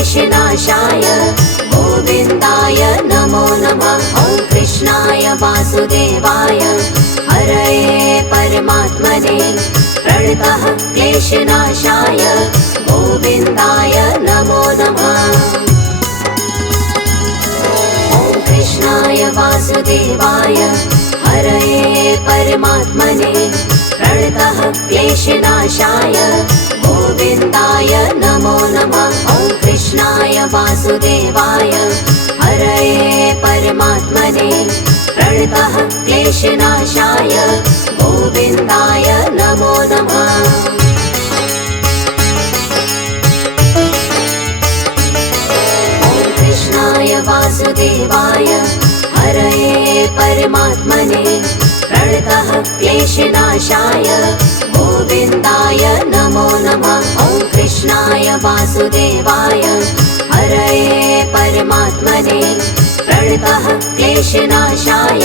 क्लेशनाशाय गोविन्दाय नमो नमः। ॐ कृष्णाय वासुदेवाय हरये परमात्मने प्रणतः क्लेशनाशाय गोविन्दाय नमो नमः। ॐ कृष्णाय वासुदेवाय हरये परमात्मने प्रणतः क्लेशनाशाय गोविन्दाय नमो नमः। ॐ कृष्णाय वासुदेवाय हरये परमात्मने प्रणतः क्लेशनाशाय गोविन्दाय नमो नमः। ॐ कृष्णाय वासुदेवाय हरये परमात्मने प्रणतः क्लेशनाशाय गोविन्दाय नमो नमः। ॐ कृष्णाय वासुदेवाय हरये परमात्मने प्रणतः क्लेशनाशाय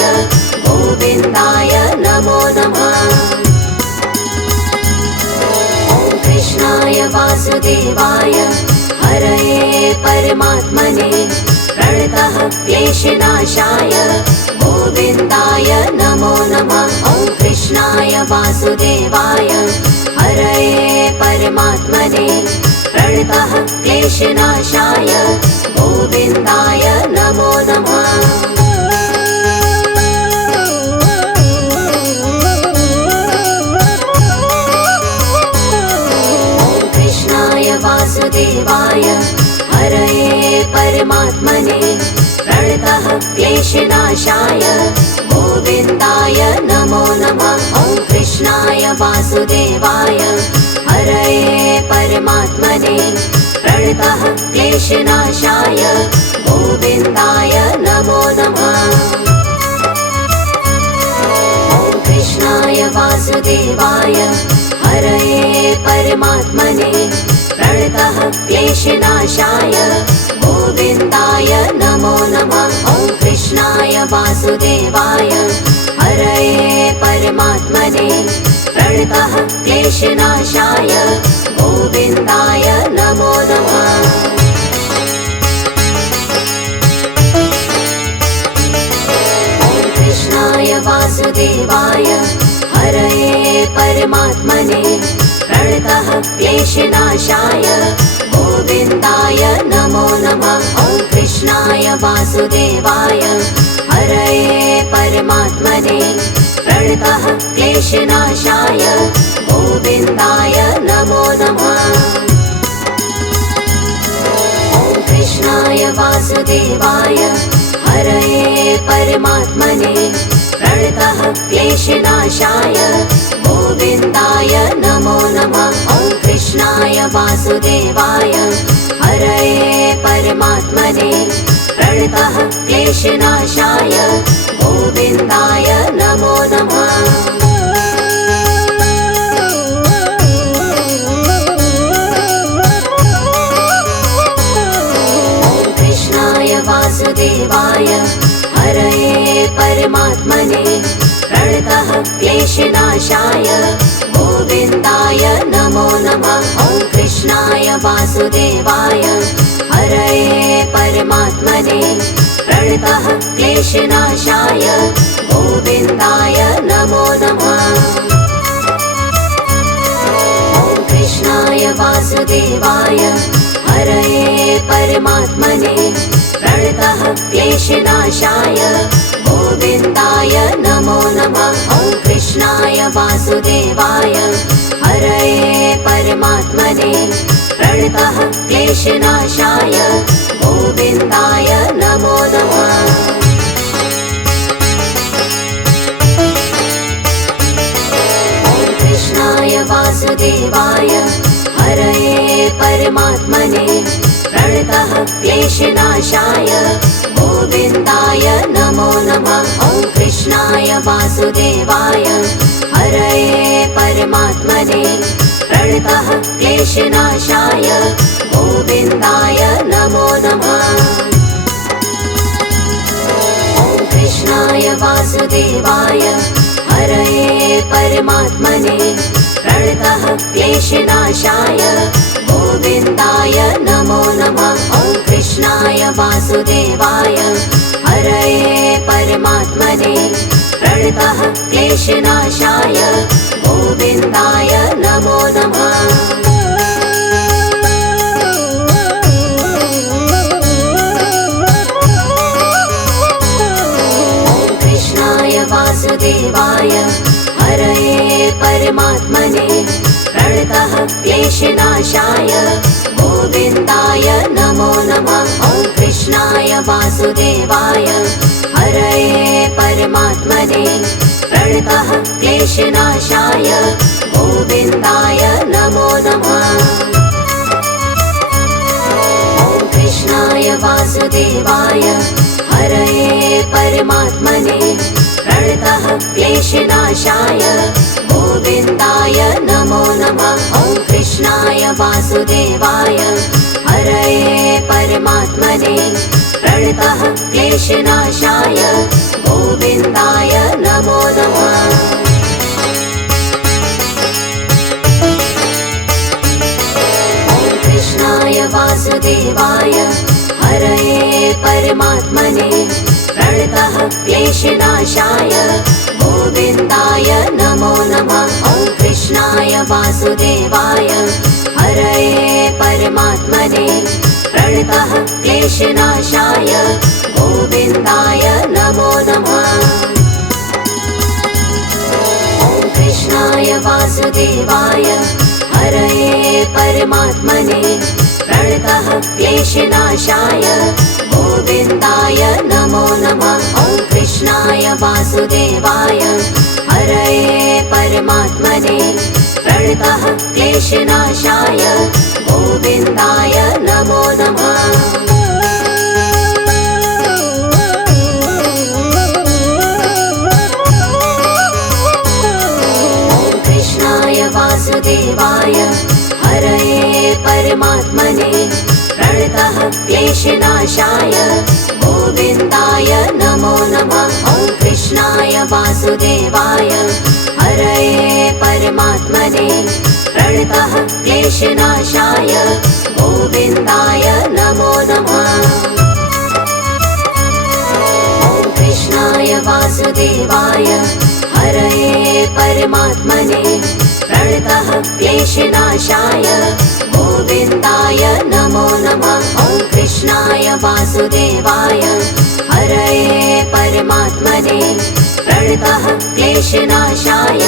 गोविन्दाय नमो नमः। ॐ कृष्णाय वासुदेवाय हरये परमात्मने प्रणतः क्लेशनाशाय गोविन्दाय नमो नमः। ॐ कृष्णाय वासुदेवाय हरये परमात्मने प्रणतः क्लेशनाशाय गोविन्दाय नमो नमः। ॐ कृष्णाय वासुदेवाय हरये परमात्मने प्रणतः क्लेशनाशाय गोविन्दाय नमो नमः। ॐ कृष्णाय वासुदेवाय हरये परमात्मने प्रणतः क्लेशनाशाय गोविन्दाय नमो नमः। ॐ कृष्णाय वासुदेवाय हरये परमात्मने प्रणतः क्लेशनाशाय गोविन्दाय नमो नमः। ॐ कृष्णाय वासुदेवाय हरये परमात्मने प्रणतः क्लेशनाशाय गोविन्दाय नमो नमः। ॐ कृष्णाय वासुदेवाय हरये परमात्मने प्रणतः क्लेशनाशाय गोविन्दाय नमो नमः। ॐ कृष्णाय वासुदेवाय हरये परमात्मने प्रणतः क्लेशनाशाय गोविन्दाय नमो नमः। ॐ कृष्णाय वासुदेवाय हरये परमात्मने प्रणतः क्लेशनाशाय गोविन्दाय नमो नमः। ॐ कृष्णाय वासुदेवाय हरये परमात्मने प्रणतः क्लेशनाशाय गोविन्दाय नमो नमः। ॐ कृष्णाय वासुदेवाय हरये परमात्मने प्रणतः क्लेशनाशाय गोविन्दाय नमो नमः। ॐ कृष्णाय वासुदेवाय हरये परमात्मने प्रणतः क्लेशनाशाय गोविन्दाय नमो नमः। ॐ कृष्णाय वासुदेवाय हरये परमात्मने प्रणतः क्लेशनाशाय गोविन्दाय नमो नमः। ॐ कृष्णाय वासुदेवाय हरये परमात्मने प्रणतः क्लेशनाशाय गोविन्दाय नमो नमः। ॐ कृष्णाय वासुदेवाय हरये परमात्मने प्रणतः क्लेशनाशाय गोविन्दाय नमो नमः। ॐ कृष्णाय वासुदेवाय हरये परमात्मने प्रणतः क्लेशनाशाय गोविन्दाय नमो नमः। ॐ कृष्णाय वासुदेवाय हरये परमात्मने प्रणतः क्लेशनाशाय गोविन्दाय नमो नमः। वासुदेवाय हरये परमात्मने प्रणतः क्लेशनाशाय गोविन्दाय नमो नमः। वासुदेवाय हरये परमात्मने प्रणतः क्लेशनाशाय गोविन्दाय नमो नमः। ॐ कृष्णाय वासुदेवाय हरये परमात्मने प्रणतः क्लेशनाशाय गोविन्दाय नमो नमः। ॐ कृष्णाय वासुदेवाय हरये परमात्मने प्रणतः क्लेशनाशाय गोविन्दाय नमो नमः। ॐ कृष्णाय वासुदेवाय हरये परमात्मने प्रणतः क्लेशनाशाय गोविन्दाय नमो नमः। ॐ कृष्णाय वासुदेवाय हरये परमात्मने प्रणतः क्लेशनाशाय गोविन्दाय नमो नमः। ॐ कृष्णाय वासुदेवाय हरये परमात्मने प्रणतः क्लेशनाशाय गोविन्दाय नमो नमः। ॐ कृष्णाय वासुदेवाय हरये परमात्मने प्रणतः क्लेशनाशाय गोविन्दाय नमो नमः। ॐ कृष्णाय वासुदेवाय हरये परमात्मने प्रणतः क्लेशनाशाय गोविन्दाय नमो नमः। ॐ कृष्णाय वासुदेवाय हरये परमात्मने प्रणतः क्लेशनाशाय गोविन्दाय नमो नमः। ॐ कृष्णाय वासुदेवाय हरये परमात्मने प्रणतः क्लेशनाशाय गोविन्दाय नमो नमः। ॐ कृष्णाय वासुदेवाय हरये परमात्मने प्रणतः क्लेशनाशाय गोविन्दाय नमो नमः। ॐ कृष्णाय वासुदेवाय हरये परमात्मने प्रणतः क्लेशनाशाय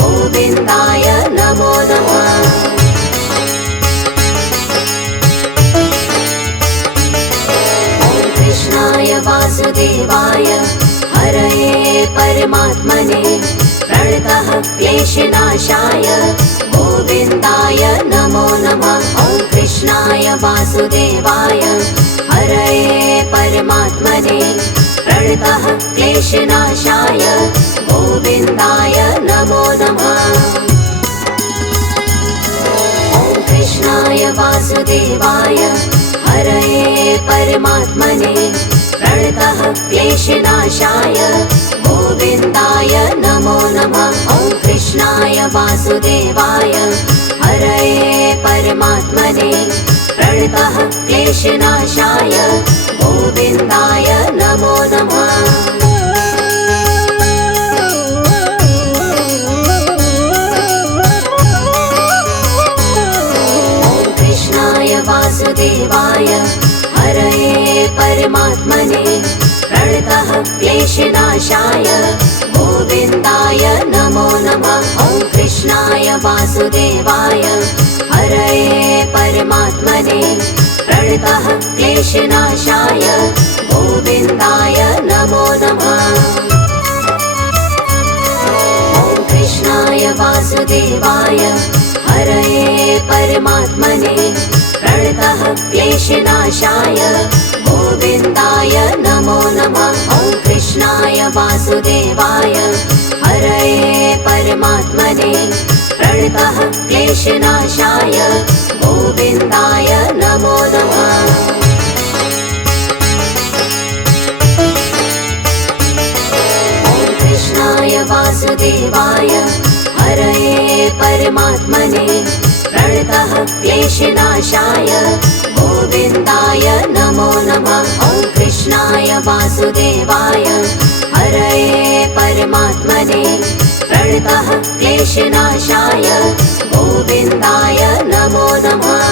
गोविन्दाय नमो नमः। ॐ कृष्णाय वासुदेवाय हरये परमात्मने प्रणतः क्लेशनाशाय गोविन्दाय नमो नमः। ॐ कृष्णाय वासुदेवाय हरये परमात्मने प्रणतः क्लेशनाशाय गोविन्दाय नमो नमः। ॐ कृष्णाय वासुदेवाय हरये परमात्मने प्रणतः क्लेशनाशाय गोविन्दाय नमो नमः। ॐ कृष्णाय वासुदेवाय हरये परमात्मने प्रणतः क्लेशनाशाय गोविन्दाय नमो नमः। ॐ कृष्णाय वासुदेवाय हरये परमात्मने प्रणतः क्लेशनाशाय गोविन्दाय नमो नमः। ॐ कृष्णाय वासुदेवाय हरये परमात्मने प्रणतः क्लेशनाशाय गोविन्दाय नमो नमः। ॐ कृष्णाय वासुदेवाय हरये परमात्मने प्रणतः क्लेशनाशाय गोविन्दाय नमो नमः। ॐ कृष्णाय वासुदेवाय हरये परमात्मने प्रणतः क्लेशनाशाय गोविन्दाय नमो नमः। ॐ कृष्णाय वासुदेवाय हरये परमात्मने प्रणतः क्लेशनाशाय गोविन्दाय नमो नमः। वासुदेवाय हरये परमात्मने प्रणतः क्लेशनाशाय गोविन्दाय नमो नमः।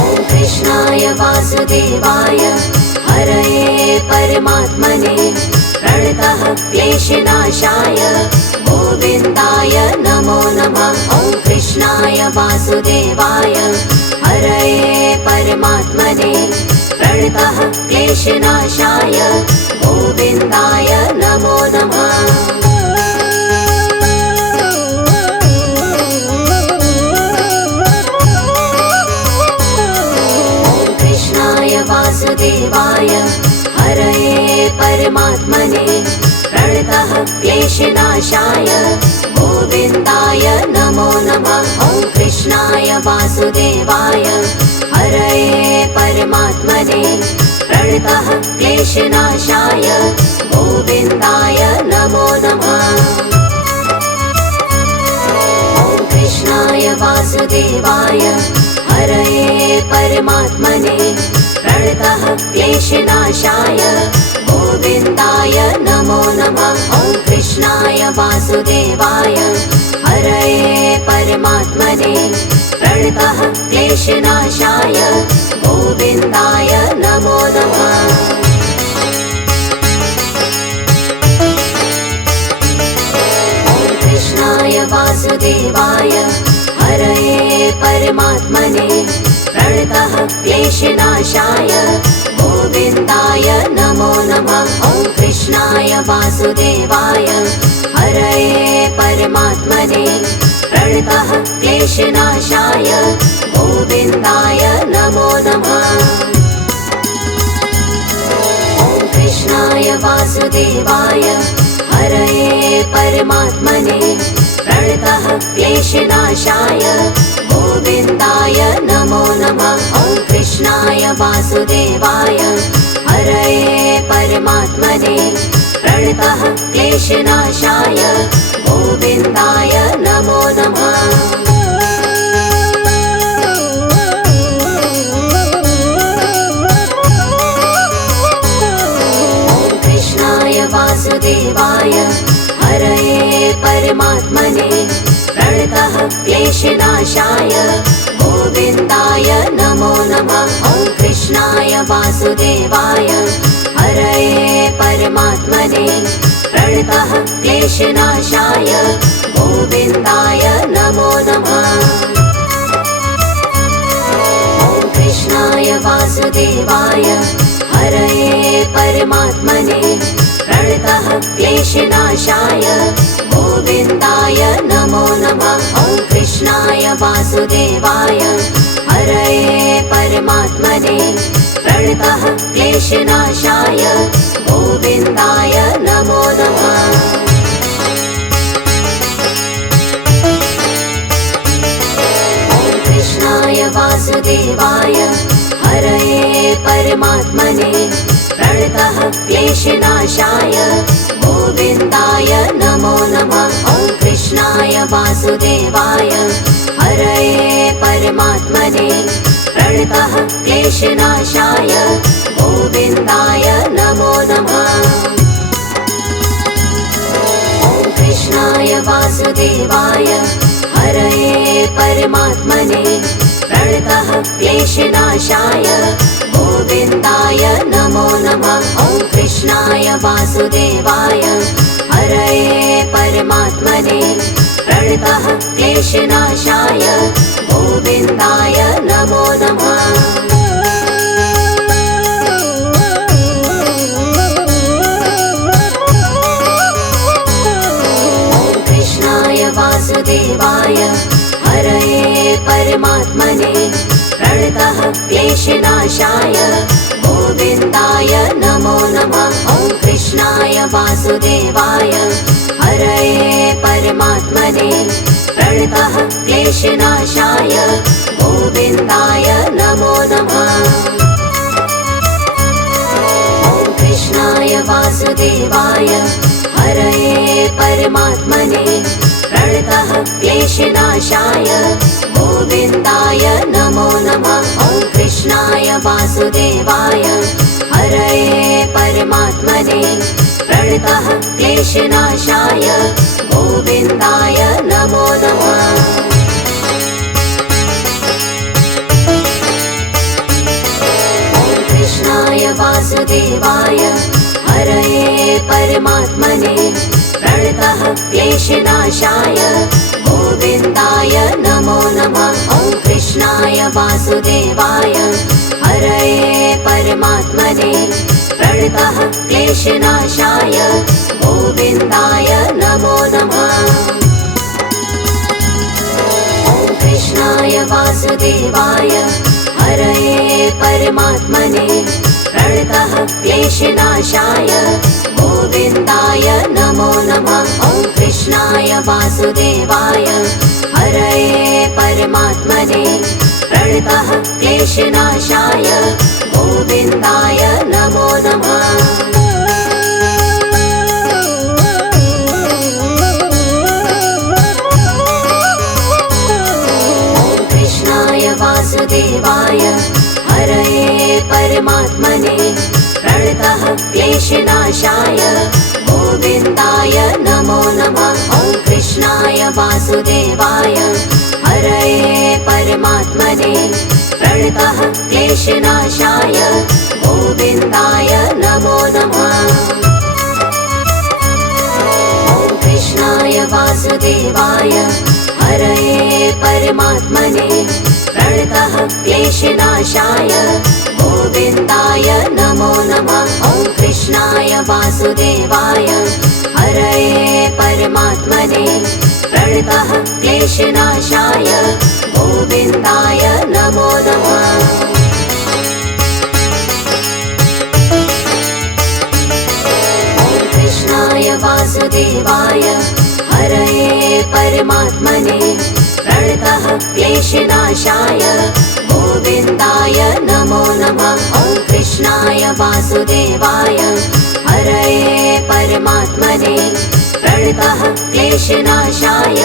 ॐ कृष्णाय वासुदेवाय हरये परमात्मने प्रणतः क्लेशनाशाय गोविन्दाय नमो नमः। ॐ कृष्णाय वासुदेवाय हरये परमात्मने प्रणतः क्लेशनाशाय गोविन्दाय नमो नमः। ॐ कृष्णाय वासुदेवाय हरये परमात्मने प्रणतः क्लेशनाशाय गोविन्दाय नमो नमः। ॐ कृष्णाय वासुदेवाय हरये परमात्मने प्रणतः क्लेशनाशाय गोविन्दाय नमो नमः। ॐ कृष्णाय वासुदेवाय हरये परमात्मने प्रणतः क्लेशनाशाय गोविन्दाय नमो नमः। ॐ कृष्णाय वासुदेवाय हरये परमात्मने प्रणतः क्लेशनाशाय गोविन्दाय नमो नमः। ॐ कृष्णाय वासुदेवाय हरये परमात्मने प्रणतः क्लेशनाशाय गोविन्दाय नमो नमः। ॐ कृष्णाय वासुदेवाय हरये परमात्मने प्रणतः क्लेशनाशाय गोविन्दाय नमो नमः। ॐ कृष्णाय वासुदेवाय हरये परमात्मने प्रणतः क्लेशनाशाय गोविन्दाय नमो नमः। ॐ कृष्णाय वासुदेवाय हरये परमात्मने प्रणतः क्लेशनाशाय गोविन्दाय नमो नमः। ॐ कृष्णाय वासुदेवाय हरये परमात्मने प्रणतः क्लेशनाशाय गोविन्दाय नमो नमः। ॐ कृष्णाय वासुदेवाय हरये परमात्मने प्रणतः क्लेशनाशाय गोविन्दाय नमो नमः। ॐ कृष्णाय वासुदेवाय हरये परमात्मने प्रणतः क्लेशनाशाय गोविन्दाय नमो नमः। ॐ कृष्णाय वासुदेवाय हरये परमात्मने प्रणतः क्लेशनाशाय गोविन्दाय नमो नमः। ॐ कृष्णाय वासुदेवाय हरये परमात्मने प्रणतः क्लेशनाशाय गोविन्दाय नमो नमः। ॐ कृष्णाय वासुदेवाय हरये परमात्मने प्रणतः क्लेशनाशाय गोविन्दाय नमो नमः। ॐ कृष्णाय वासुदेवाय हरये परमात्मने प्रणतः क्लेशनाशाय गोविन्दाय नमो नमः। ॐ कृष्णाय वासुदेवाय हरये परमात्मने प्रणतः क्लेशनाशाय गोविन्दाय नमो नमः। ॐ कृष्णाय वासुदेवाय हरये परमात्मने प्रणतः क्लेशनाशाय गोविन्दाय नमो नमः। ॐ कृष्णाय वासुदेवाय हरये परमात्मने प्रणतः क्लेशनाशाय गोविन्दाय नमो नमः। ॐ कृष्णाय वासुदेवाय हरये परमात्मने प्रणतः क्लेशनाशाय गोविन्दाय नमो नमः। ॐ कृष्णाय वासुदेवाय क्लेशनाशाय गोविन्दाय नमो नमः। कृष्णाय वासुदेवाय हरये परमात्मने प्रणतः क्लेशनाशाय गोविन्दाय नमो नमः। ॐ कृष्णाय वासुदेवाय हरये परमात्मने प्रणतः क्लेशनाशाय गोविन्दाय नमो नमः। ॐ कृष्णाय वासुदेवाय हरये परमात्मने प्रणतः क्लेशनाशाय गोविन्दाय नमो नमः। ॐ कृष्णाय वासुदेवाय हरये परमात्मने प्रणतः क्लेशनाशाय गोविन्दाय नमो नमः। वासुदेवाय हरये परमात्मने प्रणतः क्लेशनाशाय गोविन्दाय नमो नमः। ॐ कृष्णाय वासुदेवाय हरये परमात्मने प्रणतः क्लेशनाशाय गोविन्दाय नमो नमः। ॐ कृष्णाय वासुदेवाय हरये परमात्मने प्रणतः क्लेशनाशाय गोविन्दाय नमो नमः। ॐ कृष्णाय वासुदेवाय हरये परमात्मने प्रणतः क्लेशनाशाय गोविन्दाय नमो नमः। ॐ कृष्णाय वासुदेवाय हरये परमात्मने प्रणतः क्लेशनाशाय गोविन्दाय नमो नमः। ॐ कृष्णाय वासुदेवाय हरये परमात्मने प्रणतः क्लेशनाशाय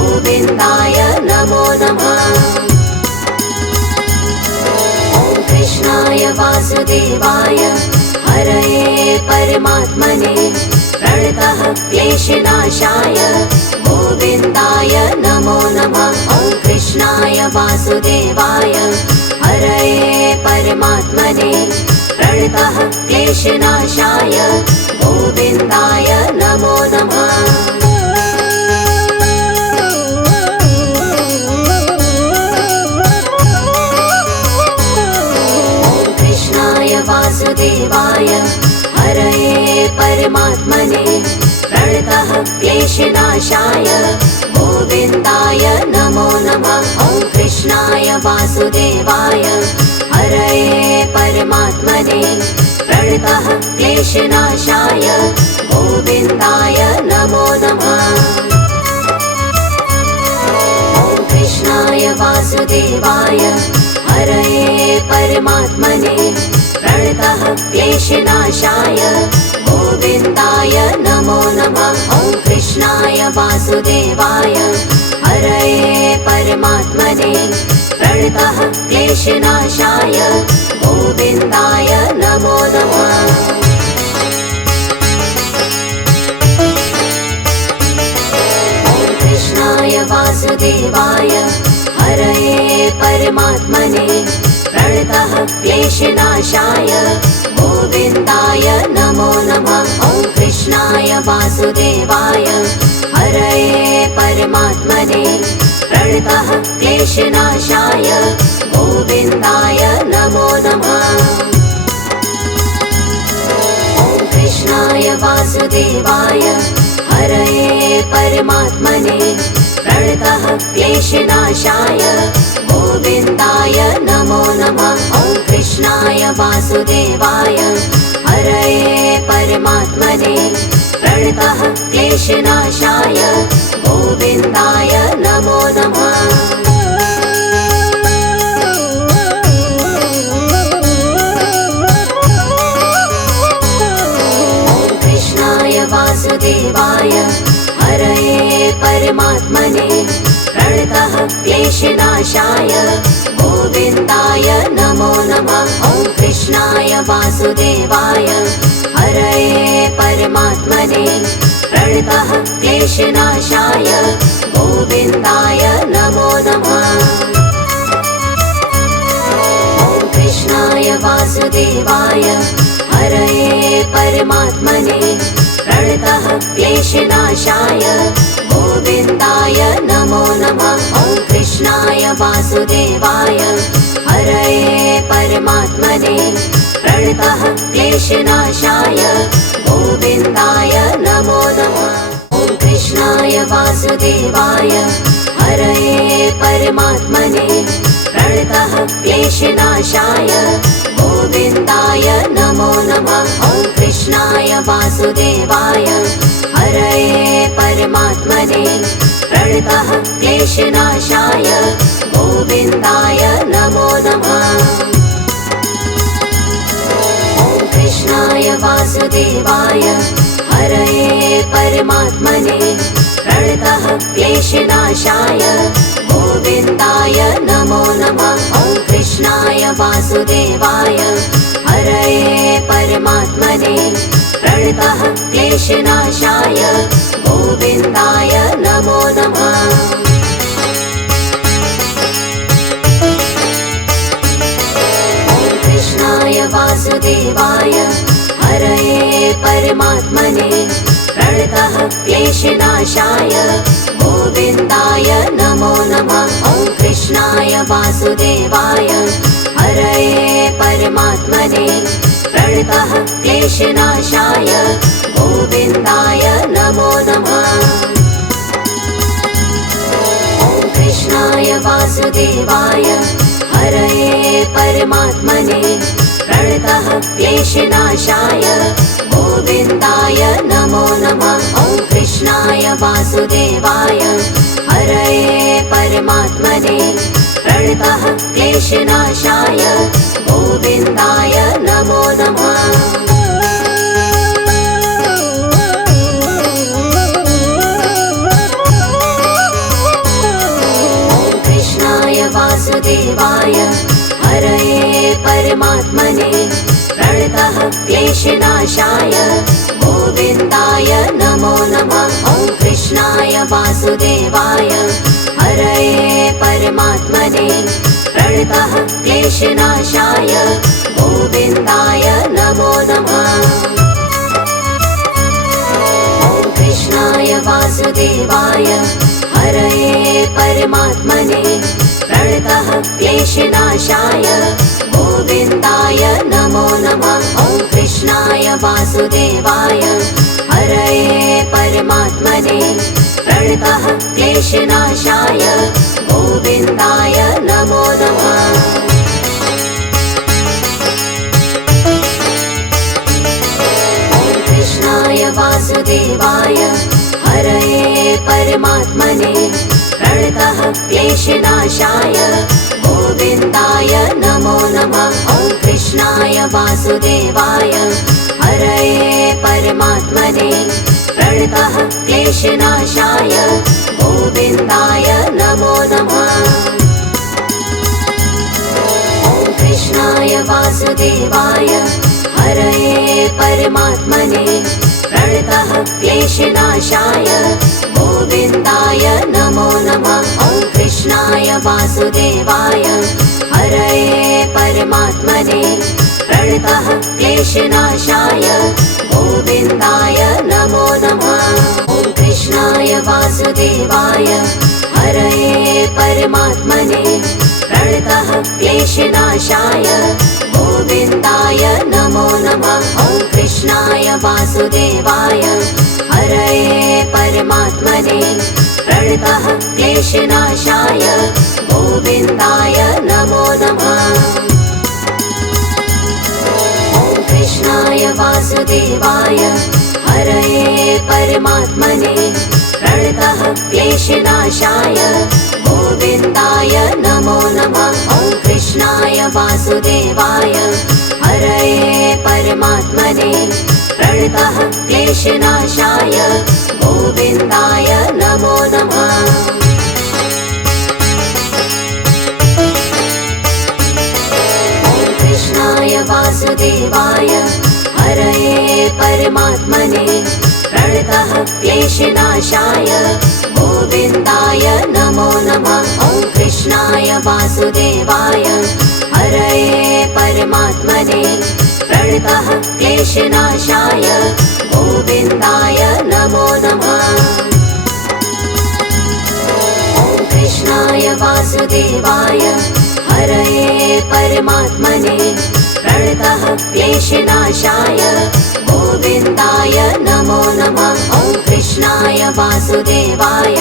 गोविन्दाय नमो नमः। ॐ कृष्णाय वासुदेवाय हरये परमात्मने प्रणतः क्लेशनाशाय गोविन्दाय नमो नमः। ॐ कृष्णाय वासुदेवाय हरये परमात्मने प्रणतः क्लेशनाशाय गोविन्दाय नमो नमः। ॐ कृष्णाय वासुदेवाय हरये परमात्मने प्रणतः क्लेशनाशाय गोविन्दाय नमो नमः। ॐ कृष्णाय वासुदेवाय हरये परमात्मने प्रणतः क्लेशनाशाय गोविन्दाय नमो नमः। ॐ कृष्णाय वासुदेवाय हरये परमात्मने प्रणतः क्लेशनाशाय गोविन्दाय नमो नमः। ॐ कृष्णाय वासुदेवाय हरये परमात्मने प्रणतः क्लेशनाशाय गोविन्दाय नमो नमः। ॐ कृष्णाय वासुदेवाय हरये परमात्मने प्रणतः क्लेशनाशाय गोविन्दाय नमो नमः। ॐ कृष्णाय वासुदेवाय हरये परमात्मने प्रणतः क्लेशनाशाय गोविन्दाय नमो नमः। ॐ कृष्णाय वासुदेवाय हरये परमात्मने प्रणतः क्लेशनाशाय गोविन्दाय नमो नमः। ॐ कृष्णाय वासुदेवाय हरये परमात्मने प्रणतः क्लेशनाशाय गोविन्दाय नमो नमः। वासुदेवाय हरये परमात्मने प्रणतः क्लेशनाशाय गोविन्दाय नमो नमः। ॐ कृष्णाय वासुदेवाय हरये परमात्मने प्रणतः क्लेशनाशाय गोविन्दाय नमो नमः। ॐ कृष्णाय वासुदेवाय हरये परमात्मने प्रणतः क्लेशनाशाय गोविन्दाय नमो नमः। ॐ कृष्णाय वासुदेवाय हरये परमात्मने प्रणतः क्लेशनाशाय गोविन्दाय नमो नमः। ॐ कृष्णाय वासुदेवाय हरये परमात्मने प्रणतः क्लेशनाशाय गोविन्दाय नमो नमः। ॐ कृष्णाय वासुदेवाय हरये परमात्मने प्रणतः क्लेशनाशाय गोविन्दाय नमो नमः। ॐ कृष्णाय वासुदेवाय हरये परमात्मने प्रणतः क्लेशनाशाय गोविन्दाय नमो नमः। ॐ कृष्णाय वासुदेवाय हरये परमात्मने प्रणतः क्लेशनाशाय गोविन्दाय नमो नमः। ॐ कृष्णाय वासुदेवाय हरये परमात्मने प्रणतः क्लेशनाशाय गोविन्दाय नमो नमः। ॐ कृष्णाय वासुदेवाय हरये परमात्मने प्रणतः क्लेशनाशाय गोविन्दाय नमो नमः। ॐ कृष्णाय वासुदेवाय हरये परमात्मने प्रणतः क्लेशनाशाय गोविन्दाय नमो नमः। ॐ कृष्णाय वासुदेवाय हरये परमात्मने प्रणतः क्लेशनाशाय गोविन्दाय नमो नमः। ॐ कृष्णाय वासुदेवाय हरये परमात्मने प्रणतः क्लेशनाशाय गोविन्दाय नमो नमः। ॐ कृष्णाय वासुदेवाय हरये परमात्मने प्रणतः क्लेशनाशाय गोविन्दाय नमो नमः। ॐ कृष्णाय वासुदेवाय हरये परमात्मने प्रणतः क्लेशनाशाय गोविन्दाय नमो नमः। ॐ कृष्णाय वासुदेवाय हरये परमात्मने प्रणतः क्लेशनाशाय गोविन्दाय नमो नमः। ॐ कृष्णाय वासुदेवाय हरये परमात्मने प्रणतः क्लेशनाशाय गोविन्दाय नमो नमः। ॐ कृष्णाय वासुदेवाय हरये परमात्मने प्रणतः क्लेशनाशाय गोविन्दाय नमो नमः। ॐ कृष्णाय वासुदेवाय हरये परमात्मने प्रणतः क्लेशनाशाय गोविन्दाय नमो नमः। ॐ कृष्णाय वासुदेवाय हरये परमात्मने प्रणतः क्लेशनाशाय गोविन्दाय नमो नमः। ॐ कृष्णाय वासुदेवाय हरये परमात्मने प्रणतः क्लेशनाशाय गोविन्दाय नमो नमः। ॐ कृष्णाय वासुदेवाय हरये परमात्मने प्रणतः क्लेशनाशाय गोविन्दाय नमो नमः। ॐ कृष्णाय वासुदेवाय हरये परमात्मने प्रणतः क्लेशनाशाय गोविन्दाय नमो नमः। ॐ कृष्णाय वासुदेवाय हरये परमात्मने प्रणतः क्लेशनाशाय गोविन्दाय नमो नमः। ॐ कृष्णाय वासुदेवाय हरये परमात्मने प्रणतः क्लेशनाशाय गोविन्दाय नमो नमः। ॐ कृष्णाय वासुदेवाय हरये परमात्मने प्रणतः क्लेशनाशाय गोविन्दाय नमो नमः। ॐ कृष्णाय वासुदेवाय हरये परमात्मने प्रणतः क्लेशनाशाय गोविन्दाय नमो नमः। ॐ कृष्णाय वासुदेवाय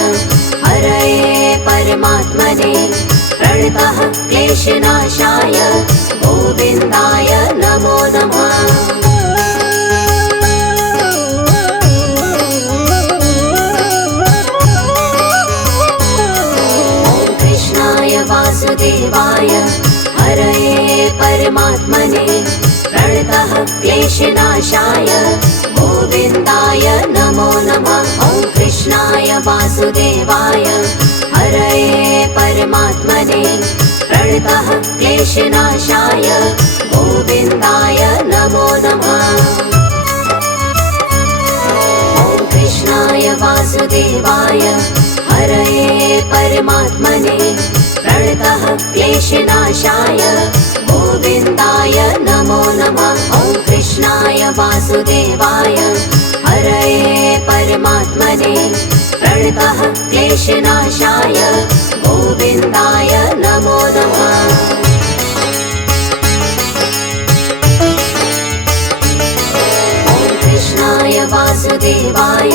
हरये परमात्मने प्रणतः क्लेशनाशाय गोविन्दाय नमो नमः। वासुदेवाय हरये परमात्मने प्रणतः क्लेशनाशाय गोविन्दाय नमो नमः। ॐ कृष्णाय वासुदेवाय हरये परमात्मने प्रणतः क्लेशनाशाय गोविन्दाय नमो नमः। ॐ कृष्णाय वासुदेवाय हरये परमात्मने प्रणतः क्लेशनाशाय गोविन्दाय नमो नमः। ॐ कृष्णाय वासुदेवाय हरये परमात्मने प्रणतः क्लेशनाशाय गोविन्दाय नमो नमः। ॐ कृष्णाय वासुदेवाय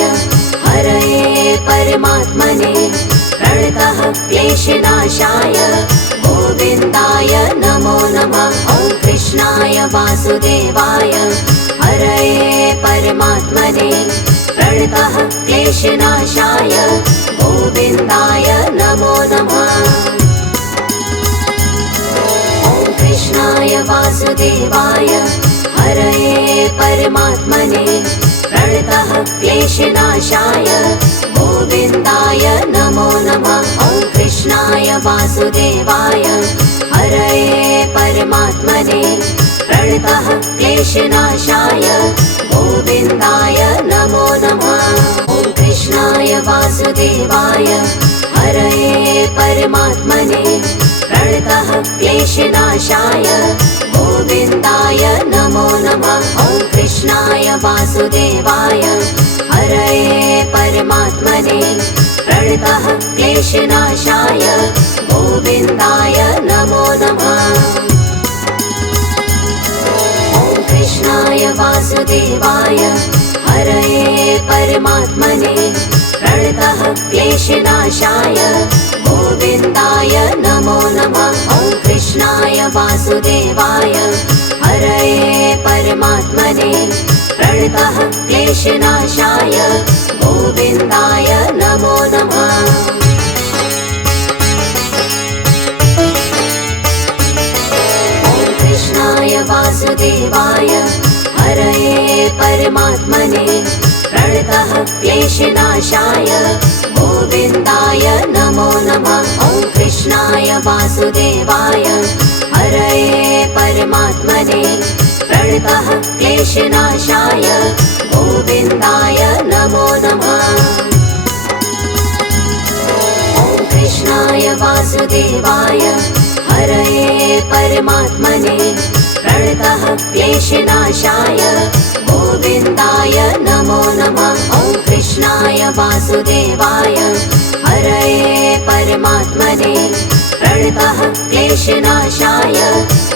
हरये परमात्मने प्रणतः क्लेशनाशाय गोविन्दाय नमो नमः। ॐ कृष्णाय वासुदेवाय हरये परमात्मने प्रणतः क्लेशनाशाय गोविन्दाय नमो नमः। ॐ कृष्णाय वासुदेवाय हरये परमात्मने प्रणतः क्लेशनाशाय गोविन्दाय नमो नमः। ॐ कृष्णाय वासुदेवाय हरये परमात्मने प्रणतः क्लेशनाशाय गोविन्दाय नमो नमः। ॐ कृष्णाय वासुदेवाय हरये परमात्मने प्रणतः क्लेशनाशाय गोविन्दाय नमो नमः। ॐ कृष्णाय वासुदेवाय हरये परमात्मने प्रणतः क्लेशनाशाय गोविन्दाय नमो नमः। ॐ कृष्णाय वासुदेवाय हरये परमात्मने प्रणतः क्लेशनाशाय गोविन्दाय नमो नमः। ॐ कृष्णाय वासुदेवाय हरये परमात्मने प्रणतः क्लेशनाशाय गोविन्दाय नमो नमः। ॐ कृष्णाय वासुदेवाय हरये परमात्मने प्रणतः क्लेशनाशाय गोविन्दाय नमो नमः। ॐ कृष्णाय वासुदेवाय हरये परमात्मने प्रणतः क्लेशनाशाय गोविन्दाय नमो नमः। ॐ कृष्णाय वासुदेवाय हरये परमात्मने प्रणतः क्लेशनाशाय गोविन्दाय नमो नमः। ॐ कृष्णाय वासुदेवाय हरये परमात्मने प्रणतः क्लेशनाशाय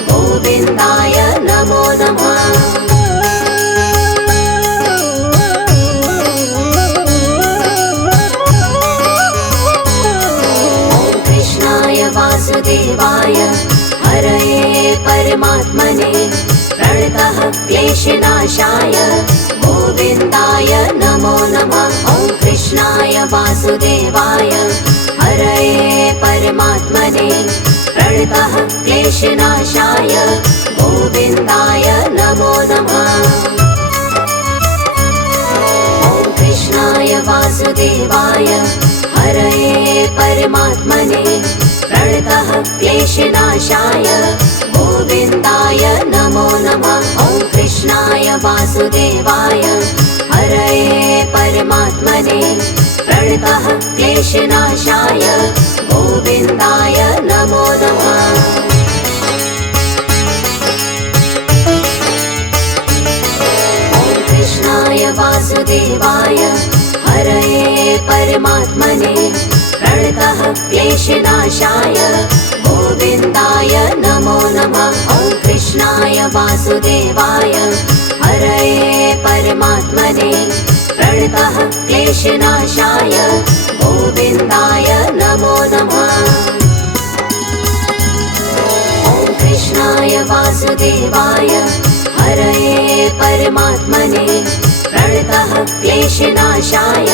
गोविन्दाय नमो नमः। ॐ कृष्णाय वासुदेवाय हरये परमात्मने प्रणतः क्लेशनाशाय गोविन्दाय नमो नमः। ॐ कृष्णाय वासुदेवाय हरये परमात्मने प्रणतः क्लेशनाशाय गोविन्दाय नमो नमः। ॐ कृष्णाय वासुदेवाय हरये परमात्मने प्रणतः क्लेशनाशाय गोविन्दाय नमो नमः। ॐ कृष्णाय वासुदेवाय वासुदेवाय हरये परमात्मने प्रणतः क्लेशनाशाय गोविन्दाय नमो नमः। ॐ कृष्णाय वासुदेवाय हरये परमात्मने प्रणतः क्लेशनाशाय गोविन्दाय नमो नमः। ॐ कृष्णाय वासुदेवाय हरये परमात्मने प्रणतः क्लेशनाशाय गोविन्दाय नमो नमः। ॐ कृष्णाय वासुदेवाय हरये परमात्मने प्रणतः क्लेशनाशाय